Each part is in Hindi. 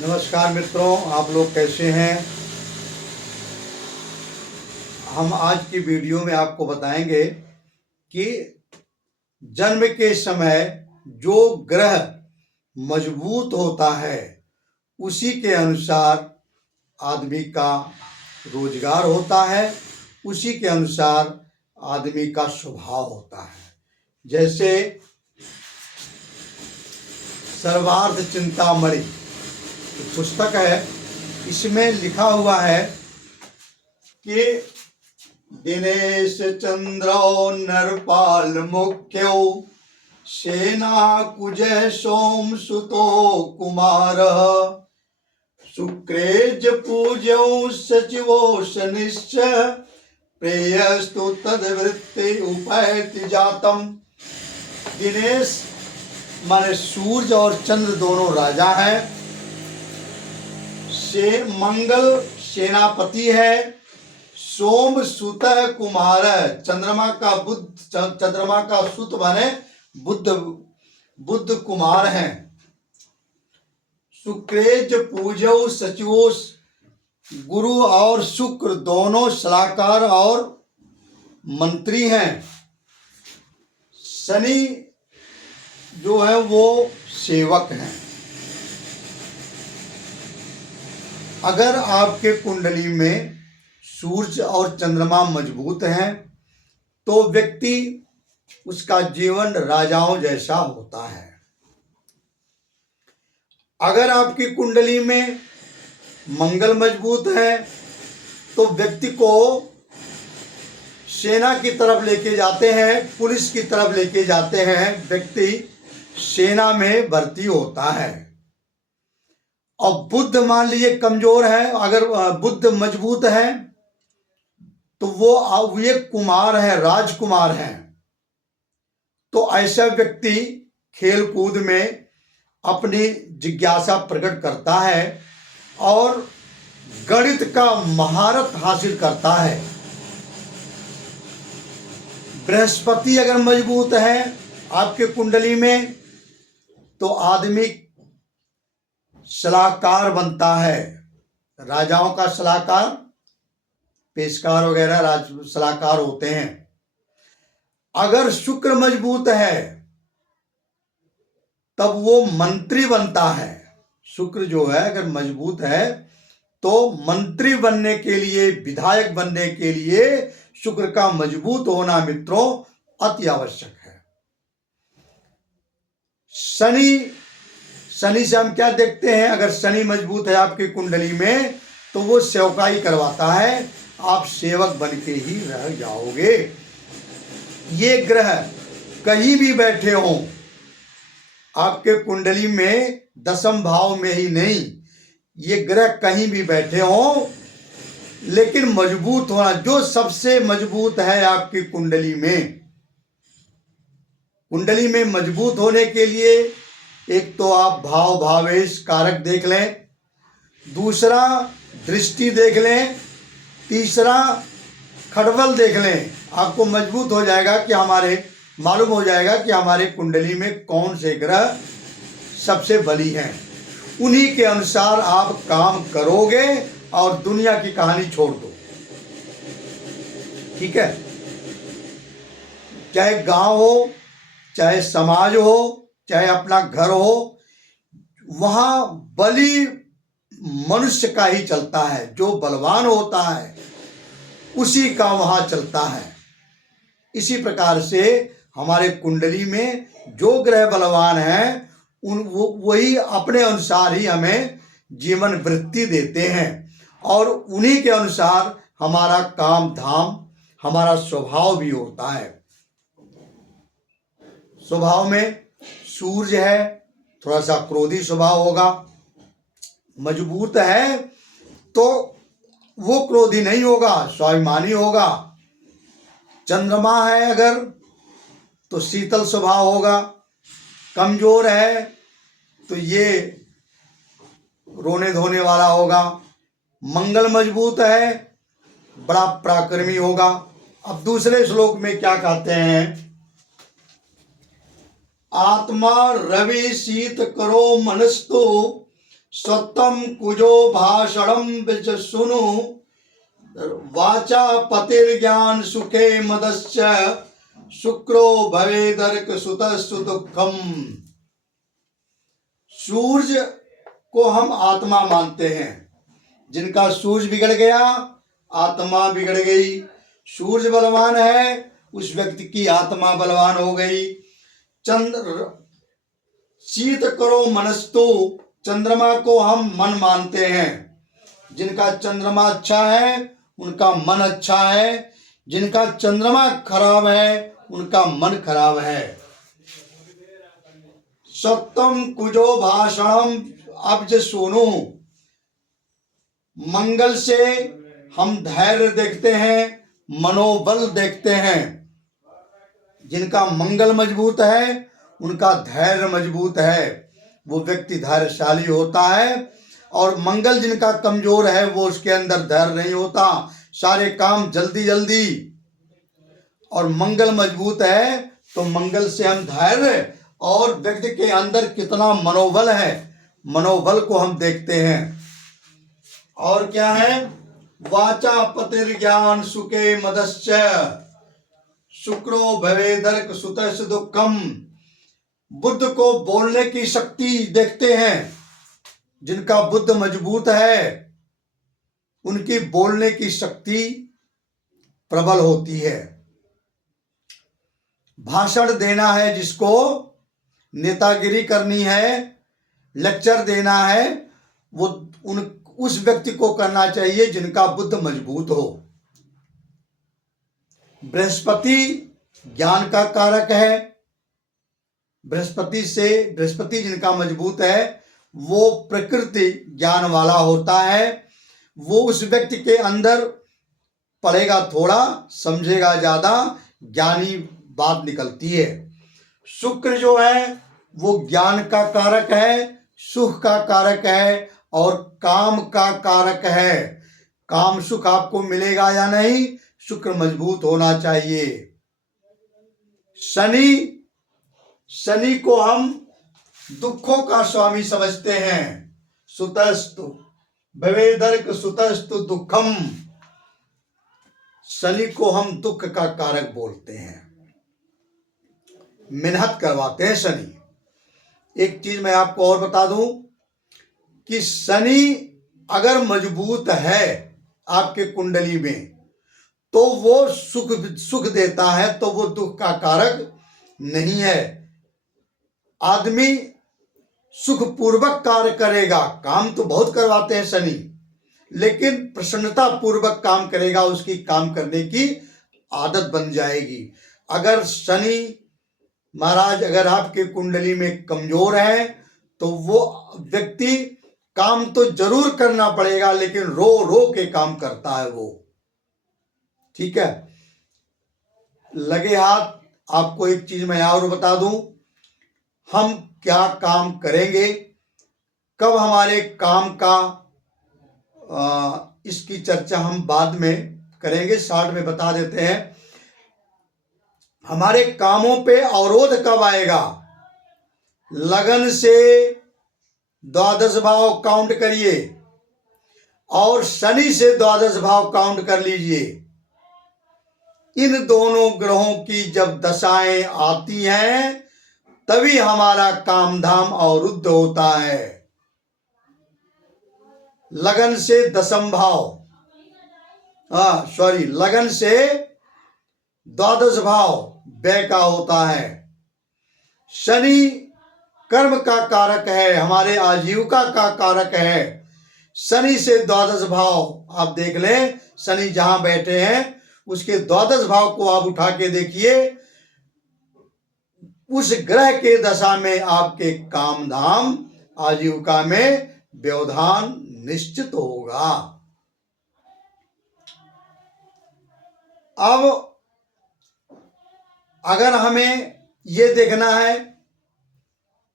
नमस्कार मित्रों, आप लोग कैसे हैं। हम आज की वीडियो में आपको बताएंगे कि जन्म के समय जो ग्रह मजबूत होता है उसी के अनुसार आदमी का रोजगार होता है, उसी के अनुसार आदमी का स्वभाव होता है। जैसे सर्वार्थ चिंतामणि पुस्तक है, इसमें लिखा हुआ है कि दिनेश चंद्रो नरपाल मुख्यो सेना कुजय सोम सुतो कुमार शुक्रेज पूज्यो सचिवो शनिश्च प्रेयस्तु तदवृत्ति उपैति जातम। दिनेश माने सूर्य और चंद्र दोनों राजा हैं। मंगल सेनापति है। सोम सुत कुमार, चंद्रमा का सुत माने बुद्ध कुमार हैं। शुक्रेज पूजो सचिवो, गुरु और शुक्र दोनों सलाहकार और मंत्री हैं। शनि जो है वो सेवक हैं। अगर आपके कुंडली में सूर्य और चंद्रमा मजबूत हैं तो व्यक्ति उसका जीवन राजाओं जैसा होता है। अगर आपकी कुंडली में मंगल मजबूत है तो व्यक्ति को सेना की तरफ लेके जाते हैं, पुलिस की तरफ लेके जाते हैं, व्यक्ति सेना में भर्ती होता है। और बुध मान लीजिए कमजोर है, अगर बुध मजबूत है तो वो ये कुमार है, राजकुमार हैं। तो ऐसा व्यक्ति खेल कूद में अपनी जिज्ञासा प्रकट करता है और गणित का महारत हासिल करता है। बृहस्पति अगर मजबूत है आपके कुंडली में तो आदमी सलाहकार बनता है, राजाओं का सलाहकार, पेशकार वगैरह सलाहकार होते हैं। अगर शुक्र मजबूत है तब वो मंत्री बनता है। शुक्र जो है अगर मजबूत है तो मंत्री बनने के लिए, विधायक बनने के लिए शुक्र का मजबूत होना मित्रों अति आवश्यक है। शनि से हम क्या देखते हैं, अगर शनि मजबूत है आपकी कुंडली में तो वो सेवकाई करवाता है, आप सेवक बन के ही रह जाओगे। ये ग्रह कहीं भी बैठे हों आपके कुंडली में, दशम भाव में ही नहीं, ये ग्रह कहीं भी बैठे हों लेकिन मजबूत होना, जो सबसे मजबूत है आपकी कुंडली में मजबूत होने के लिए एक तो आप भाव भावेश कारक देख लें, दूसरा दृष्टि देख लें, तीसरा खटबल देख लें। आपको मजबूत हो जाएगा कि मालूम हो जाएगा कि हमारे कुंडली में कौन से ग्रह सबसे बली हैं। उन्हीं के अनुसार आप काम करोगे और दुनिया की कहानी छोड़ दो। ठीक है, चाहे गांव हो, चाहे समाज हो, चाहे अपना घर हो, वहां बली मनुष्य का ही चलता है। जो बलवान होता है उसी का वहां चलता है। इसी प्रकार से हमारे कुंडली में जो ग्रह बलवान हैं वही अपने अनुसार ही हमें जीवन वृत्ति देते हैं और उन्हीं के अनुसार हमारा काम धाम, हमारा स्वभाव भी होता है। स्वभाव में सूर्य है, थोड़ा सा क्रोधी स्वभाव होगा। मजबूत है तो वो क्रोधी नहीं होगा, स्वाभिमानी होगा। चंद्रमा है अगर तो शीतल स्वभाव होगा। कमजोर है तो ये रोने धोने वाला होगा। मंगल मजबूत है, बड़ा पराक्रमी होगा। अब दूसरे श्लोक में क्या कहते हैं, आत्मा रवि शीत करो मनस्तु सत्यम कुजो भाषणम विच सुनु वाचा पतिर्ज्ञान सुखे मदस्य शुक्रो भवेदर्क सुतस्तु दुखम। सूर्य को हम आत्मा मानते हैं। जिनका सूर्य बिगड़ गया, आत्मा बिगड़ गई। सूर्य बलवान है, उस व्यक्ति की आत्मा बलवान हो गई। चंद्र शीत करो मनस्तु, चंद्रमा को हम मन मानते हैं। जिनका चंद्रमा अच्छा है उनका मन अच्छा है, जिनका चंद्रमा खराब है उनका मन खराब है। सत्यम कुजो भाषणम अब्ज सोनू, मंगल से हम धैर्य देखते हैं, मनोबल देखते हैं। जिनका मंगल मजबूत है उनका धैर्य मजबूत है, वो व्यक्ति धैर्यशाली होता है। और मंगल जिनका कमजोर है वो उसके अंदर धैर्य नहीं होता, सारे काम जल्दी जल्दी। और मंगल मजबूत है तो मंगल से हम धैर्य और व्यक्ति के अंदर कितना मनोबल है, मनोबल को हम देखते हैं। और क्या है? वाचा पतिर्ज्ञान सुखे मदस्य शुक्रो भवेदर्क सुतस्य दुखम, बुद्ध को बोलने की शक्ति देखते हैं। जिनका बुद्ध मजबूत है उनकी बोलने की शक्ति प्रबल होती है। भाषण देना है, जिसको नेतागिरी करनी है, लेक्चर देना है, वो उस व्यक्ति को करना चाहिए जिनका बुद्ध मजबूत हो। बृहस्पति ज्ञान का कारक है। बृहस्पति जिनका मजबूत है वो प्रकृति ज्ञान वाला होता है। वो उस व्यक्ति के अंदर पढ़ेगा थोड़ा, समझेगा ज्यादा, ज्ञानी बात निकलती है। शुक्र जो है वो ज्ञान का कारक है, सुख का कारक है और काम का कारक है। काम सुख आपको मिलेगा या नहीं, शुक्र मजबूत होना चाहिए। शनि को हम दुखों का स्वामी समझते हैं। सुतस्तु भवेदर्क सुतस्तु दुखम, शनि को हम दुख का कारक बोलते हैं, मेहनत करवाते हैं शनि। एक चीज मैं आपको और बता दूं कि शनि अगर मजबूत है आपके कुंडली में तो वो सुख देता है, तो वो दुख का कारक नहीं है। आदमी सुख पूर्वक कार्य करेगा, काम तो बहुत करवाते हैं शनि, लेकिन प्रसन्नता पूर्वक काम करेगा, उसकी काम करने की आदत बन जाएगी। अगर शनि महाराज अगर आपके कुंडली में कमजोर है तो वो व्यक्ति काम तो जरूर करना पड़ेगा, लेकिन रो रो के काम करता है वो। ठीक है, लगे हाथ। आपको एक चीज मैं और बता दूं, हम क्या काम करेंगे, कब हमारे काम का इसकी चर्चा हम बाद में करेंगे, शॉर्ट में बता देते हैं। हमारे कामों पे अवरोध कब आएगा? लगन से द्वादश भाव काउंट करिए और शनि से द्वादश भाव काउंट कर लीजिए। इन दोनों ग्रहों की जब दशाएं आती हैं तभी हमारा काम धाम अवरुद्ध होता है। लगन से दशम भाव, लगन से द्वादश भाव व्यय का होता है। शनि कर्म का कारक है, हमारे आजीविका का कारक है। शनि से द्वादश भाव आप देख लें, शनि जहां बैठे हैं उसके द्वादश भाव को आप उठा के देखिए, उस ग्रह के दशा में आपके काम धाम आजीविका में व्यवधान निश्चित होगा। अब अगर हमें ये देखना है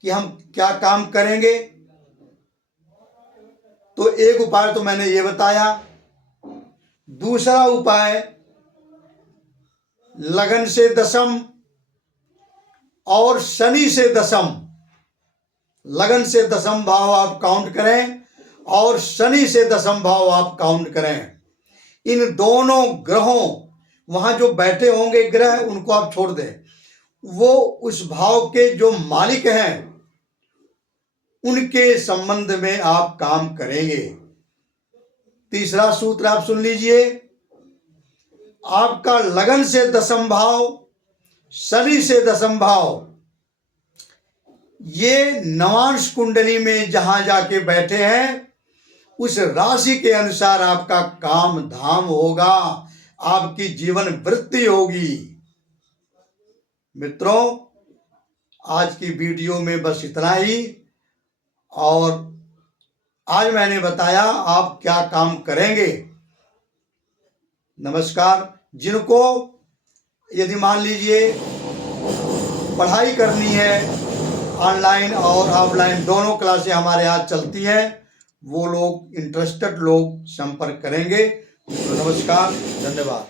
कि हम क्या काम करेंगे, तो एक उपाय तो मैंने ये बताया। दूसरा उपाय लगन से दशम और शनि से दशम, लगन से दशम भाव आप काउंट करें और शनि से दशम भाव आप काउंट करें। इन दोनों ग्रहों, वहां जो बैठे होंगे ग्रह, उनको आप छोड़ दें, वो उस भाव के जो मालिक हैं उनके संबंध में आप काम करेंगे। तीसरा सूत्र आप सुन लीजिए, आपका लगन से दशम भाव, शनि से दशम भाव, ये नवांश कुंडली में जहां जाके बैठे हैं उस राशि के अनुसार आपका काम धाम होगा, आपकी जीवन वृत्ति होगी। मित्रों, आज की वीडियो में बस इतना ही, और आज मैंने बताया आप क्या काम करेंगे। नमस्कार। जिनको यदि मान लीजिए पढ़ाई करनी है, ऑनलाइन और ऑफलाइन दोनों क्लासें हमारे यहाँ चलती हैं, वो लोग, इंटरेस्टेड लोग संपर्क करेंगे। तो नमस्कार, धन्यवाद।